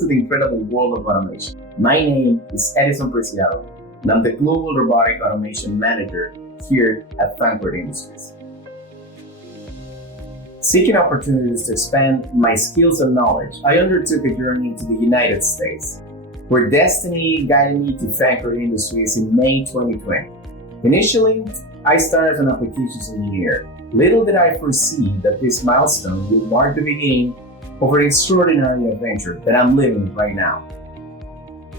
to the incredible world of automation. My name is Eddison Preciado, and I'm the Global Robotic Automation Manager here at Fancort Industries. Seeking opportunities to expand my skills and knowledge, I undertook a journey to the United States, where destiny guided me to Fancort Industries in May 2020. Initially, I started as an applications engineer. Little did I foresee that this milestone would mark the beginning of an extraordinary adventure that I'm living right now.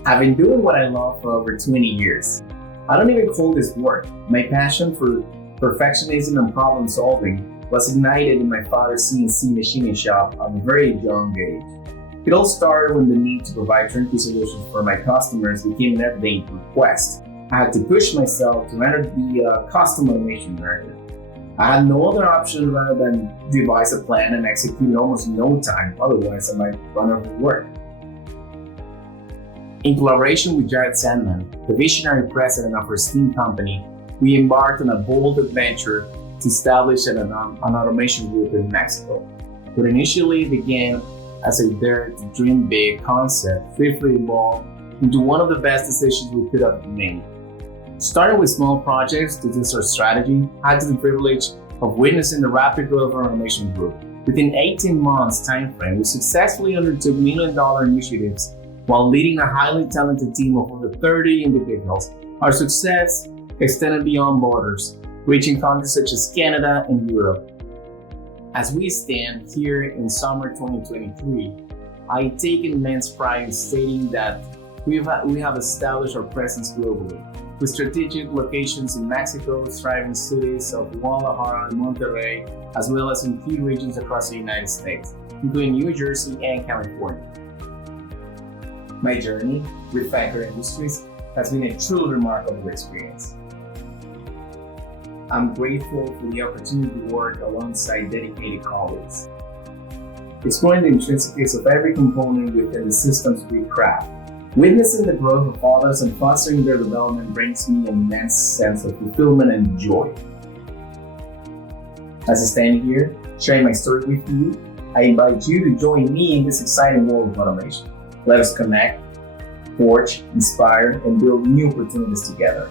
I've been doing what I love for over 20 years. I don't even call this work. My passion for perfectionism and problem solving was ignited in my father's CNC machining shop at a very young age. It all started when the need to provide turnkey solutions for my customers became an everyday request. I had to push myself to enter the custom automation market. I had no other option rather than devise a plan and execute in almost no time, otherwise I might run out of work. In collaboration with Jared Sandman, the visionary president of our steam company, we embarked on a bold adventure to establish an automation group in Mexico. What initially began as a dare to dream big concept swiftly evolved into one of the best decisions we could have made. Starting with small projects to test our strategy, I had the privilege of witnessing the rapid growth of our automation group. Within 18 months timeframe, we successfully undertook million-dollar initiatives while leading a highly talented team of over 30 individuals. Our success extended beyond borders, reaching countries such as Canada and Europe. As we stand here in summer 2023, I take immense pride in stating that we have established our presence globally, with strategic locations in Mexico, thriving cities of Guadalajara and Monterrey, as well as in key regions across the United States, including New Jersey and California. My journey with Fancort Industries has been a truly remarkable experience. I'm grateful for the opportunity to work alongside dedicated colleagues, exploring the intrinsics of every component within the systems we craft. Witnessing the growth of others and fostering their development brings me an immense sense of fulfillment and joy. As I stand here, sharing my story with you, I invite you to join me in this exciting world of automation. Let us connect, forge, inspire, and build new opportunities together.